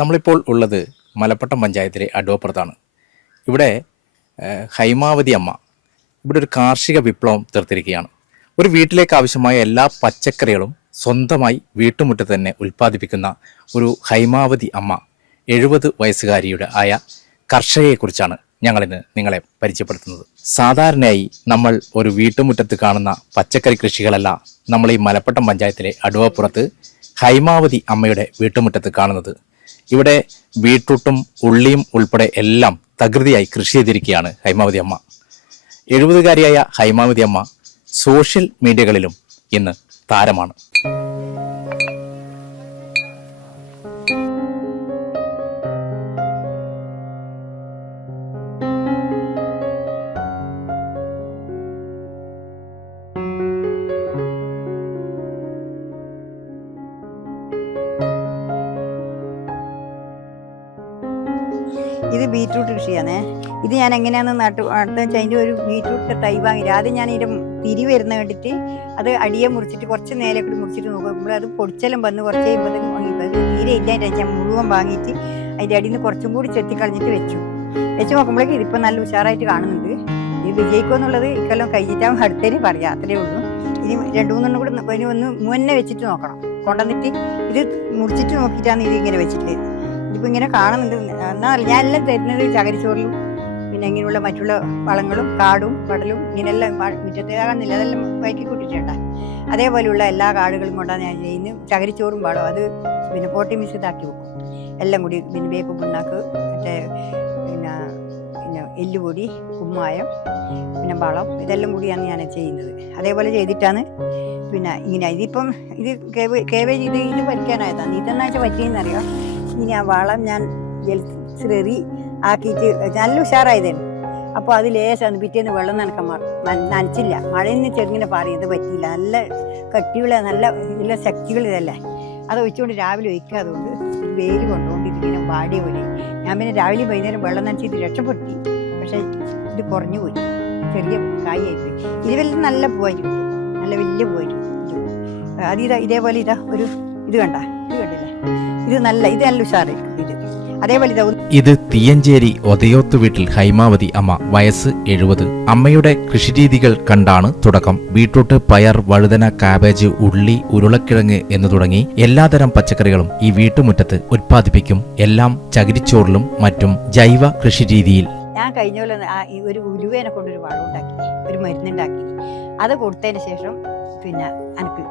നമ്മളിപ്പോൾ ഉള്ളത് മലപ്പട്ടം പഞ്ചായത്തിലെ അഡോപ്പുറത്താണ്. ഇവിടെ ഹൈമാവതി അമ്മ ഇവിടെ ഒരു കാർഷിക വിപ്ലവം തീർത്തിരിക്കുകയാണ്. ഒരു വീട്ടിലേക്ക് ആവശ്യമായ എല്ലാ പച്ചക്കറികളും സ്വന്തമായി വീട്ടുമുറ്റത്ത് തന്നെ ഉൽപ്പാദിപ്പിക്കുന്ന ഒരു ഹൈമാവതി അമ്മ 70 വയസ്സുകാരിയുടെ ആയ കർഷകയെക്കുറിച്ചാണ് ഞങ്ങളിന്ന് നിങ്ങളെ പരിചയപ്പെടുത്തുന്നത്. സാധാരണയായി നമ്മൾ ഒരു വീട്ടുമുറ്റത്ത് കാണുന്ന പച്ചക്കറി കൃഷികളല്ല നമ്മൾ ഈ മലപ്പട്ടം പഞ്ചായത്തിലെ അഡോപ്പുറത്ത് ഹൈമാവതി അമ്മയുടെ വീട്ടുമുറ്റത്ത് കാണുന്നത്. ഇവിടെ ബീട്രൂട്ടും ഉള്ളിയും ഉൾപ്പെടെ എല്ലാം തകൃതിയായി കൃഷി ചെയ്തിരിക്കുകയാണ് ഹൈമാവതി അമ്മ. 70കാരിയായ ഹൈമാവതി അമ്മ സോഷ്യൽ മീഡിയകളിലും ഇന്ന് താരമാണ്. ഇത് ബീറ്റ്റൂട്ട് കൃഷിയാണേ. ഇത് ഞാൻ എങ്ങനെയാണെന്ന് അടുത്ത വെച്ചാൽ അതിൻ്റെ ഒരു ബീറ്റ്റൂട്ട് തൈ വാങ്ങി ആദ്യം ഞാൻ ഇതിൻ്റെ തിരി വരുന്ന കണ്ടിട്ട് അത് അടിയെ മുറിച്ചിട്ട് കുറച്ച് നേരെ കൂടി മുറിച്ചിട്ട് നോക്കുമ്പോൾ അത് പൊടിച്ചെല്ലാം വന്ന് കുറച്ച് കഴിയുമ്പോൾ തീരെ ഇല്ല. അതിൻ്റെ ഞാൻ മുഴുവൻ വാങ്ങിയിട്ട് അതിൻ്റെ അടിയിൽ നിന്ന് കുറച്ചും കൂടി ചെത്തിക്കളഞ്ഞിട്ട് വെച്ചു നോക്കുമ്പോഴേക്കും ഇതിപ്പോൾ നല്ല ഉഷാറായിട്ട് കാണുന്നുണ്ട്. ഇത് വിജയിക്കുമെന്നുള്ളത് ഇക്കൊല്ലം കഴിഞ്ഞിട്ടാകും അടുത്തേന് പറയാം, അത്രേ ഉള്ളൂ. ഇനി 2-3 കൂടി ഇനി ഒന്ന് മുന്നേ വെച്ചിട്ട് നോക്കണം. കൊണ്ടുവന്നിട്ട് ഇത് മുറിച്ചിട്ട് നോക്കിയിട്ടാണ് ഇത് ഇങ്ങനെ വെച്ചിട്ട് ഇതിപ്പോൾ ഇങ്ങനെ കാണുന്നുണ്ട്. എന്നാൽ ഞാൻ എല്ലാം തരുന്നത് ചകരിച്ചോറിലും പിന്നെ ഇങ്ങനെയുള്ള മറ്റുള്ള വളങ്ങളും കാടും പടലും ഇങ്ങനെല്ലാം മുറ്റത്തെ കാണുന്നില്ല, അതെല്ലാം വയറ്റി കൂട്ടിയിട്ടുണ്ട്. അതേപോലെയുള്ള എല്ലാ കാടുകളും കൊണ്ടാണ് ഞാൻ ചെയ്യുന്നത്. ചകരിച്ചോറും വളം അത് പിന്നെ പോട്ടി മിക്സ് ഇതാക്കി വെക്കും എല്ലാം കൂടി. പിന്നെ വേപ്പ് പിണ്ണാക്ക്, മറ്റേ പിന്നെ എല്ലുപൊടി, കുമ്മായം, പിന്നെ വളം, ഇതെല്ലാം കൂടിയാണ് ഞാൻ ചെയ്യുന്നത്. അതേപോലെ ചെയ്തിട്ടാണ് പിന്നെ ഇങ്ങനെ ഇതിപ്പം ഇത് കേവേജ് ഇത് പരിക്കാനായതാണ്. ഇതെന്നാ വെച്ചാൽ പറ്റിയെന്നറിയാം. ഇനി ആ വളം ഞാൻ ചെറി ആക്കിയിട്ട് നല്ല ഉഷാറായതാണ്. അപ്പോൾ അത് ലേശം പിറ്റേന്ന് വെള്ളം നനച്ചില്ല, മഴയിൽ നിന്ന് ചെറുങ്ങനെ പറയുന്നത് പറ്റിയില്ല. നല്ല കട്ടിയുള്ള നല്ല ഇതിലെ ശക്തികൾ ഇതല്ലേ, അത് ഒഴിച്ചുകൊണ്ട് രാവിലെ ഒഴിക്കുക. അതുകൊണ്ട് വെയിൽ കൊണ്ടുകൊണ്ട് ഇതിങ്ങനെ വാടിയ പോലെ ഞാൻ പിന്നെ രാവിലെ വൈകുന്നേരം വെള്ളം നനച്ചിട്ട് രക്ഷപ്പെടുത്തി. പക്ഷേ ഇത് കുറഞ്ഞു പോയി, ചെറിയ കായായിപ്പോയി. ഇതിലെല്ലാം നല്ല പൂവായിരിക്കും, നല്ല വലിയ പൂവായിരിക്കും. ഇതേപോലെ ഇതാ ഒരു ഇത് കണ്ടില്ലേ, ഇത് നല്ല ഉഷാറായിരിക്കും. അതേപോലെ ഇത് തീയഞ്ചേരി ഒതയോത്ത് വീട്ടിൽ ഹൈമാവതി അമ്മ, വയസ്സ് 70. അമ്മയുടെ കൃഷിരീതികൾ കണ്ടാണ് തുടക്കം. ബീട്രൂട്ട്, പയർ, വഴുതന, കാബേജ്, ഉള്ളി, ഉരുളക്കിഴങ്ങ് എന്നു തുടങ്ങി എല്ലാതരം പച്ചക്കറികളും ഈ വീട്ടുമുറ്റത്ത് ഉത്പാദിപ്പിക്കും. എല്ലാം ചകിരിച്ചോറിലും മറ്റും ജൈവ കൃഷിരീതിയിൽ. ഞാൻ കഴിഞ്ഞ പോലെ ഒരു ഉലുവേനെ കൊണ്ടൊരു വളം ഉണ്ടാക്കി, ഒരു മരുന്നുണ്ടാക്കി. അത് കൊടുത്തതിന് ശേഷം പിന്നെ എനിക്ക്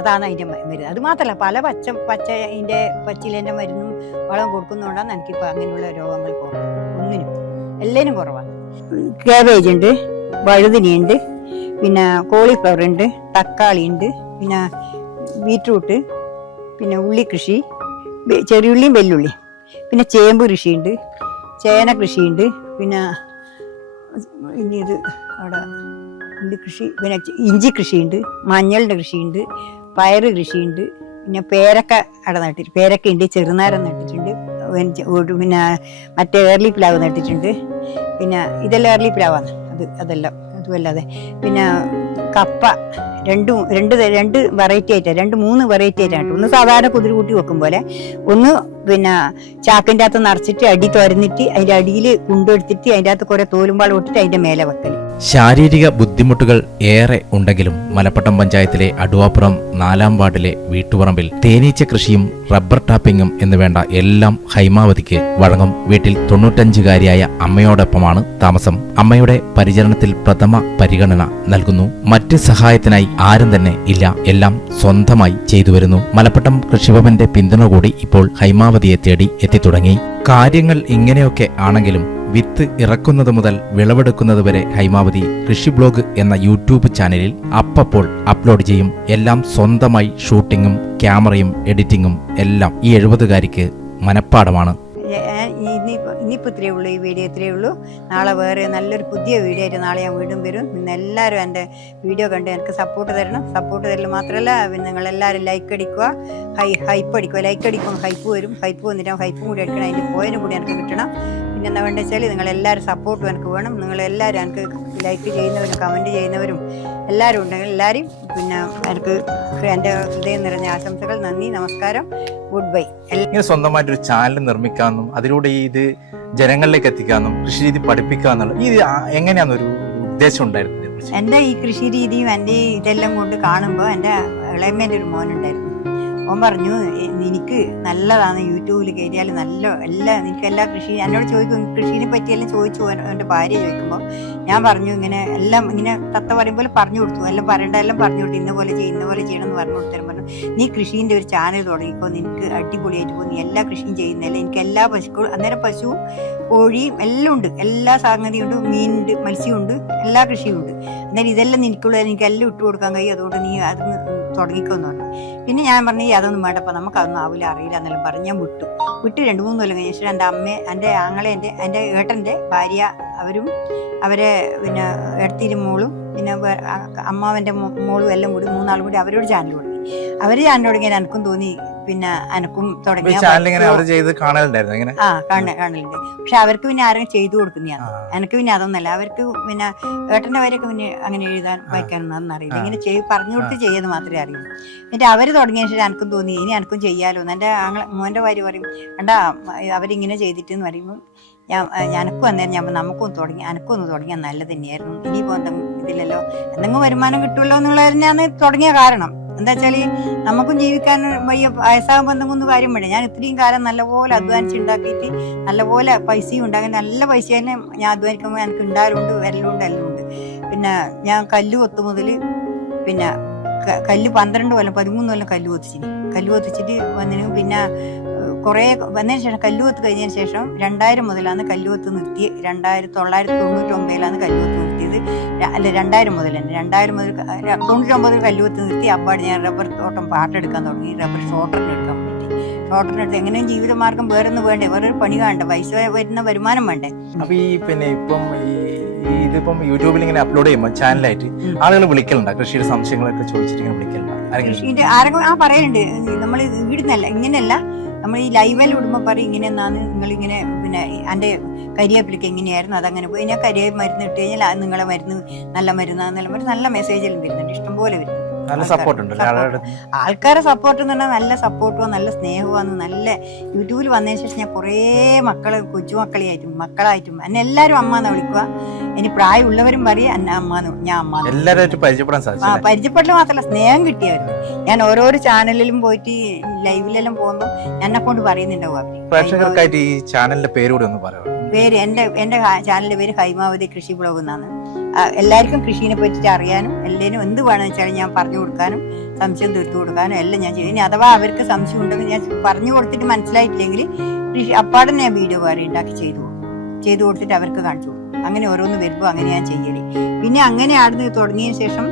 അതാണ് അതിൻ്റെ മരുന്ന്. അത് മാത്രമല്ല പല അതിൻ്റെ പച്ചിലേൻ്റെ മരുന്നും വളം കൊടുക്കുന്നതുകൊണ്ടാണ് എനിക്കിപ്പോൾ അങ്ങനെയുള്ള രോഗങ്ങൾ കുറവ്. ഒന്നിനും എല്ലാവരും കുറവാണ്. കാബേജ് ഉണ്ട്, വഴുതിനിയുണ്ട്, പിന്നെ കോളിഫ്ലവർ ഉണ്ട്, തക്കാളി ഉണ്ട്, പിന്നെ ബീറ്റ്റൂട്ട്, പിന്നെ ഉള്ളി കൃഷി, ചെറിയുള്ളിയും വെല്ലുള്ളി, പിന്നെ ചേമ്പ് കൃഷിയുണ്ട്, ചേന കൃഷിയുണ്ട്, പിന്നെ ഇനി ഇത് അവിടെ ഉള്ളി കൃഷി, പിന്നെ ഇഞ്ചി കൃഷിയുണ്ട്, മഞ്ഞളുടെ കൃഷിയുണ്ട്, പയറ് കൃഷിയുണ്ട്, പിന്നെ പേരക്ക അവിടെ നട്ടിട്ട് പേരക്കയുണ്ട്, ചെറുനാരം നട്ടിട്ടുണ്ട്, പിന്നെ മറ്റേ ഏർലി പ്ലാവ് നട്ടിട്ടുണ്ട്. പിന്നെ ഇതെല്ലാം ഏർലി പ്ലാവാണ്. അതെല്ലാം അതുമല്ലാതെ പിന്നെ കപ്പ രണ്ട് വെറൈറ്റി ആയിട്ടാണ്, 2-3 വെറൈറ്റി ആയിട്ടാണ്. ഒന്ന് സാധാരണ കുതിരി കൂട്ടി വെക്കും പോലെ, ഒന്ന് പിന്നെ ചാക്കിൻ്റെ അകത്ത് നിറച്ചിട്ട് അടി തുരന്നിട്ട് അതിൻ്റെ അടിയിൽ കൊണ്ടെടുത്തിട്ട് അതിൻ്റെ അകത്ത് കുറെ തോലുമ്പാൾ ഇട്ടിട്ട് അതിൻ്റെ മേലെ വെക്കൽ. ശാരീരിക ബുദ്ധിമുട്ടുകൾ ഏറെ ഉണ്ടെങ്കിലും മലപ്പട്ടം പഞ്ചായത്തിലെ അഡുവാപ്പുറം 4-ാം വാർഡിലെ വീട്ടുപറമ്പിൽ തേനീച്ച കൃഷിയും റബ്ബർ ടാപ്പിങ്ങും എന്ന് വേണ്ട എല്ലാം ഹൈമാവതിക്ക് വഴങ്ങും. വീട്ടിൽ 95കാരിയായ അമ്മയോടൊപ്പമാണ് താമസം. അമ്മയുടെ പരിചരണത്തിൽ പ്രഥമ പരിഗണന നൽകുന്നു. മറ്റ് സഹായത്തിനായി ആരും തന്നെ ഇല്ല, എല്ലാം സ്വന്തമായി ചെയ്തു വരുന്നു. മലപ്പട്ടം കൃഷിഭവന്റെ പിന്തുണ കൂടി ഇപ്പോൾ ഹൈമാവതിയെ തേടി എത്തിത്തുടങ്ങി. കാര്യങ്ങൾ ഇങ്ങനെയൊക്കെ ആണെങ്കിലും വിത്ത് ഇറക്കുന്നത് മുതൽ വിളവെടുക്കുന്നത് വരെ ഹൈമാവതി കൃഷി ബ്ലോഗ് എന്ന യൂട്യൂബ് ചാനലിൽ അപ്പോൾ അപ്ലോഡ് ചെയ്യും. എല്ലാം സ്വന്തമായി ഷൂട്ടിങ്ങും ക്യാമറയും എഡിറ്റിങ്ങും എല്ലാം ഈ 70കാരിക്ക് മനപ്പാടമാണ്. ഇനിയിപ്പോൾ ഇത്രയേ ഉള്ളൂ, ഈ വീഡിയോ ഇത്രയേ ഉള്ളൂ. നാളെ വേറെ നല്ലൊരു പുതിയ വീഡിയോ ആയിട്ട് നാളെ ഞാൻ വീണ്ടും വരും. ഇന്ന് എല്ലാവരും എൻ്റെ വീഡിയോ കണ്ട് എനിക്ക് സപ്പോർട്ട് തരണം. സപ്പോർട്ട് തരൽ മാത്രമല്ല, നിങ്ങളെല്ലാവരും ലൈക്ക് അടിക്കുക, ഹൈപ്പ് അടിക്കുക. ലൈക്ക് അടിക്കുമ്പോൾ ഹൈപ്പ് വരും, ഹൈപ്പ് വന്നിട്ട് ഹൈപ്പും കൂടി അടിക്കണം, അതിൻ്റെ പോയിനും കൂടി എനിക്ക് കിട്ടണം. പിന്നെ എന്താ വേണ്ടത് വെച്ചാൽ നിങ്ങളെല്ലാവരും സപ്പോർട്ടും എനിക്ക് വേണം. നിങ്ങളെല്ലാവരും എനിക്ക് ലൈക്ക് ചെയ്യുന്നവരും കമൻറ്റ് ചെയ്യുന്നവരും എല്ലാവരും ഉണ്ടെങ്കിൽ എല്ലാവരും പിന്നെ എനിക്ക് എൻ്റെ ഹൃദയം നിറഞ്ഞ ആശംസകൾ. നന്ദി, നമസ്കാരം, ഗുഡ് ബൈ. ഇങ്ങനെ സ്വന്തമായിട്ടൊരു ചാനൽ നിർമ്മിക്കാമെന്നും അതിലൂടെ ഇത് ജനങ്ങളിലേക്ക് എത്തിക്കാമെന്നും കൃഷി രീതി പഠിപ്പിക്കാമെന്നുള്ള ഇത് എങ്ങനെയാണെന്നൊരു ഉദ്ദേശം ഉണ്ടായിരുന്നു? എൻ്റെ ഈ കൃഷി രീതിയും എൻ്റെ ഇതെല്ലാം കൊണ്ട് കാണുമ്പോൾ എൻ്റെ ഇളയമ്മേൻ്റെ ഒരു മോനുണ്ടായിരുന്നു. അവൻ പറഞ്ഞു, എനിക്ക് നല്ലതാണ് യൂട്യൂബിൽ കയറിയാൽ നല്ല എനിക്ക് എല്ലാ കൃഷി എന്നോട് ചോദിക്കും, കൃഷിനെ പറ്റിയെല്ലാം ചോദിച്ചു. എൻ്റെ ഭാര്യ ചോദിക്കുമ്പോൾ ഞാൻ പറഞ്ഞു ഇങ്ങനെ എല്ലാം ഇങ്ങനെ തത്ത പറയുമ്പോൾ പറഞ്ഞു കൊടുത്തു, എല്ലാം പറയേണ്ടതെല്ലാം പറഞ്ഞു കൊടുത്തു. ഇന്ന പോലെ ചെയ്യണം എന്ന് പറഞ്ഞു കൊടുത്തരും. പറഞ്ഞു, നീ കൃഷീൻ്റെ ഒരു ചാനൽ തുടങ്ങിക്കോ, നിനക്ക് അടിപൊളിയായിട്ട് പോകും, നീ എല്ലാ കൃഷിയും ചെയ്യുന്നില്ല. എനിക്ക് എല്ലാ പശുക്കളും അന്നേരം പശു കോഴിയും എല്ലാം ഉണ്ട്, എല്ലാ സംഗതിയും ഉണ്ട്, മീനുണ്ട്, മത്സ്യമുണ്ട്, എല്ലാ കൃഷിയും ഉണ്ട്. അന്നേരം ഇതെല്ലാം നിനക്കുള്ള എനിക്ക് എല്ലാം ഇട്ട് കൊടുക്കാൻ കഴിയും, അതുകൊണ്ട് നീ അത് തുടങ്ങിക്കോന്ന് പറഞ്ഞു. പിന്നെ ഞാൻ പറഞ്ഞു അതൊന്നും വേണ്ടപ്പോൾ നമുക്കതൊന്നും ആവില്ല, അറിയില്ല എന്നെല്ലാം പറഞ്ഞ് ഞാൻ വിട്ടു 2-3 കൊല്ലം കഴിഞ്ഞ ശേഷം എൻ്റെ അമ്മ, എൻ്റെ ആങ്ങളെ, എൻ്റെ ഏട്ടൻ്റെ ഭാര്യ, അവരെ പിന്നെ ഏടത്തിരി മോളും പിന്നെ അമ്മാവൻ്റെ മോളും എല്ലാം കൂടി 3 ആളും കൂടി അവരോട് ചാനൽ തുടങ്ങി. അവർ ചാനൽ തുടങ്ങിയാൽ എനിക്കും തോന്നി പിന്നെ എനക്കും തുടങ്ങിയ കാണലുണ്ട്. പക്ഷെ അവർക്ക് പിന്നെ ആരെങ്കിലും ചെയ്തു കൊടുക്കുന്നതാണ്. എനിക്ക് പിന്നെ അതൊന്നല്ല. അവർക്ക് പിന്നെ ഏട്ടൻ്റെ വരെയൊക്കെ പിന്നെ അങ്ങനെ എഴുതാൻ വായിക്കാനൊന്നും അതൊന്നും അറിയില്ല. ഇങ്ങനെ പറഞ്ഞു കൊടുത്ത് ചെയ്യുന്നത് മാത്രമേ അറിയൂ. എന്നിട്ട് അവർ തുടങ്ങിയ ശേഷം എനിക്കും തോന്നി ഇനി എനിക്കും ചെയ്യാലോ. എൻ്റെ മോൻ്റെ ഭാര്യ പറയും, വേണ്ട അവരിങ്ങനെ ചെയ്തിട്ടെന്ന് പറയുമ്പോൾ ഞാനക്കും അന്നേരം ഞാൻ നമുക്കും തുടങ്ങി, എനക്കും ഒന്ന് തുടങ്ങിയാൽ നല്ലത് തന്നെയായിരുന്നു. ഇനിയിപ്പോൾ എന്തെങ്കിലും ഇതില്ലല്ലോ, എന്തെങ്കിലും വരുമാനം കിട്ടുമല്ലോ എന്നുള്ളത് തന്നെയാണ് തുടങ്ങിയ കാരണം. എന്താ വെച്ചാൽ നമുക്കും ജീവിക്കാൻ വയസ്സാകുമ്പോൾ എന്തെങ്കിലും കാര്യം വേണം. ഞാൻ ഇത്രയും കാലം നല്ലപോലെ അധ്വാനിച്ചുണ്ടാക്കിയിട്ട് നല്ലപോലെ പൈസയും ഉണ്ട്. അങ്ങനെ നല്ല പൈസ തന്നെ ഞാൻ അധ്വാനിക്കുമ്പോൾ എനിക്ക് ഉണ്ടാലുണ്ട്, വരലുണ്ട്, എല്ലാം ഉണ്ട്. പിന്നെ ഞാൻ കല്ല് കൊത്തു മുതൽ പിന്നെ കല്ല് 12 കൊല്ലം 13 കൊല്ലം കല്ല് കൊത്തിച്ചിട്ട് വന്നതിന് പിന്നെ കുറേ വന്നതിന് ശേഷം കല്ലുകൊത്ത് കഴിഞ്ഞതിന് ശേഷം 2000 മുതലാണ് കല്ലുകൊത്ത് നിർത്തി. 1999 കല്ലുകൊത്ത് നിർത്തിയത്. അല്ല 2000 മുതൽ തന്നെ 2000 മുതൽ 99 കല്ലുകൊത്ത് നിർത്തി. അപ്പാട് ഞാൻ റബ്ബർ തോട്ടം പാട്ടെടുക്കാൻ തുടങ്ങി. റബ്ബർ ഷോട്ടറിനെടുക്കാൻ പറ്റി. ഷോട്ടറിനെടുത്ത് എങ്ങനെയും ജീവിതമാർഗം വേറൊന്നും വേണ്ടേ, വേറൊരു പണി കാണണ്ടേ, പൈസ വരുന്ന വരുമാനം വേണ്ടേ. അപ്പൊ ഈ പിന്നെ ഇതിപ്പം യൂട്യൂബിൽ ഇങ്ങനെ അപ്ലോഡ് ചെയ്യുമ്പോൾ ചാനലായിട്ട് ആളുകൾ വിളിക്കലുണ്ട്, കൃഷിയുടെ സംശയങ്ങളൊക്കെ ചോദിച്ചിട്ട് ഇങ്ങനെ വിളിക്കലുണ്ട്? കൃഷിന്റെ ആരെങ്കിലും പറയുന്നുണ്ട്. നമ്മൾ ഇവിടുന്നല്ല, ഇങ്ങനെയല്ല, നമ്മൾ ഈ ലൈവിൽ വിടുമ്പോൾ പറയും ഇങ്ങനെയെന്നാണ് നിങ്ങളിങ്ങനെ പിന്നെ എൻ്റെ കരിയേപ്പിലേക്ക് എങ്ങനെയായിരുന്നു അതങ്ങനെ പോയി. ഞാൻ കരിയേപ്പ് മരുന്ന് ഇട്ട് കഴിഞ്ഞാൽ അത് നിങ്ങളെ മരുന്ന് നല്ല മരുന്നാണെന്നുള്ള നല്ല മെസ്സേജെല്ലാം വരുന്നുണ്ട്, ഇഷ്ടംപോലെ വരുന്നുണ്ട്. ആൾക്കാരെ സപ്പോർട്ട് എന്ന് പറഞ്ഞാൽ നല്ല സപ്പോർട്ടോ നല്ല സ്നേഹമാണ്. നല്ല യൂട്യൂബിൽ വന്നതിന് ശേഷം ഞാൻ കുറേ കൊച്ചുമക്കളെയായിട്ടും മക്കളായിട്ടും എന്നെ എല്ലാവരും അമ്മാന്ന് വിളിക്കുക. ഇനി പ്രായമുള്ളവരും പറയും എന്നെ അമ്മാന്ന്, ഞാൻ അമ്മാന്ന് പരിചയപ്പെടൽ മാത്രമല്ല സ്നേഹം കിട്ടിയായിരുന്നു. ഞാൻ ഓരോരോ ചാനലിലും പോയിട്ട് ലൈവിലെല്ലാം പോകുമ്പോൾ എന്നെ കൊണ്ട് പറയുന്നുണ്ടാവും അവര്. ഈ ചാനലിന്റെ പേര് എന്റെ ചാനലിന്റെ പേര് ഹൈമാവതി കൃഷി ബ്ലോഗ് എന്നാണ്. എല്ലാവർക്കും കൃഷിനെ പറ്റിയിട്ട് അറിയാനും എല്ലാവരും എന്ത് വേണമെന്ന് വെച്ചാൽ ഞാൻ പറഞ്ഞു കൊടുക്കാനും സംശയം തീർത്തു കൊടുക്കാനും എല്ലാം ഞാൻ ചെയ്യും. ഇനി അഥവാ അവർക്ക് സംശയം ഉണ്ടെങ്കിൽ ഞാൻ പറഞ്ഞു കൊടുത്തിട്ട് മനസ്സിലായിട്ടില്ലെങ്കിൽ കൃഷി അപ്പാടെ ഞാൻ വീഡിയോ വേറെ ഉണ്ടാക്കി ചെയ്തു കൊടുത്തിട്ട് അവർക്ക് കാണിച്ചു കൊടുക്കും. അങ്ങനെ ഓരോന്ന് വരുമ്പോൾ അങ്ങനെ ഞാൻ ചെയ്യല്. പിന്നെ അങ്ങനെ ആടുന്ന് തുടങ്ങിയ ശേഷം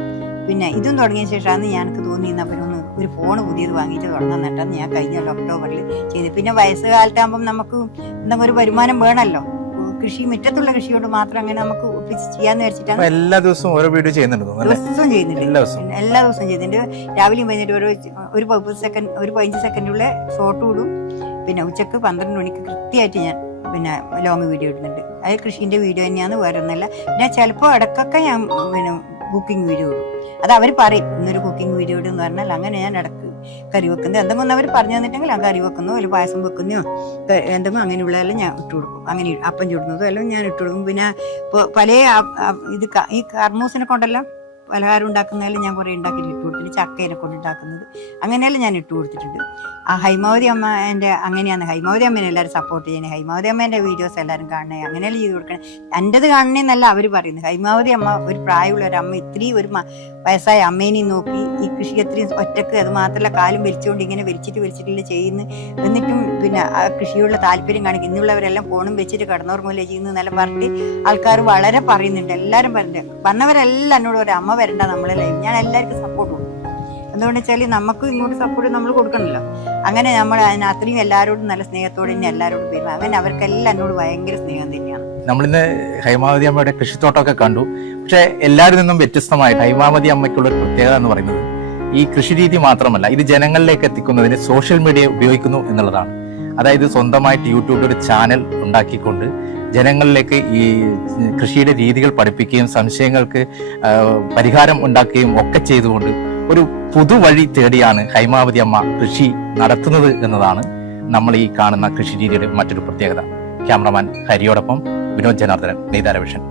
പിന്നെ ഇതും തുടങ്ങിയ ശേഷമാണ് ഞങ്ങൾക്ക് തോന്നിയിരുന്ന അപ്പം ഒരു ഫോൺ പുതിയത് വാങ്ങിയിട്ട് തുടങ്ങാൻ നട്ടാന്ന് ഞാൻ കഴിഞ്ഞ ഒക്ടോബറിൽ ചെയ്തു. പിന്നെ വയസ്സുകാലത്താകുമ്പം നമുക്ക് എന്തെങ്കിലും ഒരു വരുമാനം വേണമല്ലോ. കൃഷി മുറ്റത്തുള്ള കൃഷിയോട് മാത്രം അങ്ങനെ നമുക്ക് ഒപ്പിച്ച് ചെയ്യാന്ന് വെച്ചിട്ടാണ് എല്ലാ ദിവസവും ഓരോ വീഡിയോ ചെയ്യുന്നുണ്ട്. എല്ലാ ദിവസവും ചെയ്യുന്നുണ്ട്. രാവിലെയും വൈകിട്ട് ഒരു 15 സെക്കൻഡുള്ള ഷോർട്ട് വിടും. പിന്നെ ഉച്ചക്ക് 12 മണിക്ക് കൃത്യമായിട്ട് ഞാൻ പിന്നെ ലോങ് വീഡിയോ ഇടുന്നുണ്ട്. അത് കൃഷിന്റെ വീഡിയോ തന്നെയാണ്, വേറെ ഒന്നല്ല. പിന്നെ ചിലപ്പോൾ ഇടക്കൊക്കെ ഞാൻ പിന്നെ കുക്കിംഗ് വീഡിയോ ഇടും. അത് അവർ പറയും ഇന്നൊരു കുക്കിംഗ് വീഡിയോ ഇടുമെന്ന് പറഞ്ഞാൽ അങ്ങനെ ഞാൻ ഇടക്ക് കറി വെക്കുന്നത് എന്തെങ്കിലും അവർ പറഞ്ഞു തന്നിട്ടെങ്കിൽ ഞാൻ കറി വെക്കുന്നോ അല്ലെങ്കിൽ പായസം വെക്കുന്നോ എന്തെങ്കിലും അങ്ങനെയുള്ളതെല്ലാം ഞാൻ ഇട്ട് കൊടുക്കും. അങ്ങനെ അപ്പം ചുടുന്നതോ എല്ലാം ഞാൻ ഇട്ട് കൊടുക്കും. പിന്നെ പല ഈ കർമൂസിനെ കൊണ്ടെല്ലാം പലഹാരം ഉണ്ടാക്കുന്നതെല്ലാം ഞാൻ കുറേ ഉണ്ടാക്കിയിട്ട് ഇട്ട് കൊടുത്തിട്ട് ചക്കയിനെ കൊണ്ട് ഉണ്ടാക്കുന്നത് അങ്ങനെയെല്ലാം ഞാൻ ഇട്ട് കൊടുത്തിട്ടുണ്ട്. ആ ഹൈമാവതി അമ്മ എൻ്റെ അങ്ങനെയാണ്. ഹൈമാവതി അമ്മേനെ എല്ലാവരും സപ്പോർട്ട് ചെയ്യണേ, ഹൈമാവതി അമ്മേൻ്റെ വീഡിയോസ് എല്ലാവരും കാണണേ, അങ്ങനെയെല്ലാം ചെയ്ത് കൊടുക്കണേ. എൻ്റെത് കാണണേന്നല്ല അവർ പറയുന്നത്. ഹൈമാവതി അമ്മ ഒരു പ്രായമുള്ള ഒരു അമ്മ, ഇത്രയും ഒരു വയസ്സായ അമ്മേനെയും നോക്കി ഈ കൃഷി അത്രയും ഒറ്റക്ക്, അത് മാത്രമല്ല കാലും വലിച്ചുകൊണ്ട് ഇങ്ങനെ വലിച്ചിട്ടില്ല ചെയ്യുന്നു. എന്നിട്ടും പിന്നെ ആ കൃഷിയോടുള്ള താല്പര്യം കാണിക്കും. ഇന്നുള്ളവരെല്ലാം ഫോണും വെച്ചിട്ട് കടന്നോർമ്മല്ലേ ചെയ്യുന്നു എന്നെല്ലാം പറഞ്ഞിട്ട് ആൾക്കാർ വളരെ പറയുന്നുണ്ട്. എല്ലാവരും പറയുന്നുണ്ട്. വന്നവരെല്ലാം എന്നോട് ഒരു അമ്മ വരണ്ട നമ്മളെ ലൈവ്. ഞാൻ എല്ലാവർക്കും സപ്പോർട്ട് കൊടുക്കും. എന്തുകൊണ്ട് വെച്ചാൽ നമുക്ക് ഇങ്ങോട്ട് സപ്പോർട്ട് നമ്മൾ കൊടുക്കണമല്ലോ. അങ്ങനെ നമ്മൾ അതിന് അത്രയും എല്ലാവരോടും നല്ല സ്നേഹത്തോടെ തന്നെ എല്ലാവരോടും പെരുമാറും. അങ്ങനെ അവർക്കെല്ലാം എന്നോട് ഭയങ്കര സ്നേഹം തന്നെയാണ്. നമ്മളിന്ന് ഹൈമാവതി അമ്മയുടെ കൃഷിത്തോട്ടമൊക്കെ കണ്ടു. പക്ഷെ എല്ലാവരിൽ നിന്നും വ്യത്യസ്തമായിട്ട് ഹൈമാവതി അമ്മയ്ക്കുള്ള ഒരു പ്രത്യേകത എന്ന് പറയുന്നത് ഈ കൃഷി രീതി മാത്രമല്ല, ഇത് ജനങ്ങളിലേക്ക് എത്തിക്കുന്നതിന് സോഷ്യൽ മീഡിയ ഉപയോഗിക്കുന്നു എന്നുള്ളതാണ്. അതായത് സ്വന്തമായിട്ട് യൂട്യൂബിൽ ഒരു ചാനൽ ഉണ്ടാക്കിക്കൊണ്ട് ജനങ്ങളിലേക്ക് ഈ കൃഷിയുടെ രീതികൾ പഠിപ്പിക്കുകയും സംശയങ്ങൾക്ക് പരിഹാരം ഉണ്ടാക്കുകയും ഒക്കെ ചെയ്തുകൊണ്ട് ഒരു പുതുവഴി തേടിയാണ് ഹൈമാവതി അമ്മ കൃഷി നടത്തുന്നത് എന്നതാണ് നമ്മൾ ഈ കാണുന്ന കൃഷി രീതിയുടെ മറ്റൊരു പ്രത്യേകത. ക്യാമറമാൻ ഹരിയോടൊപ്പം വിനോദ് ജനാർദ്ദനൻ, നെയ്താര വിഷൻ.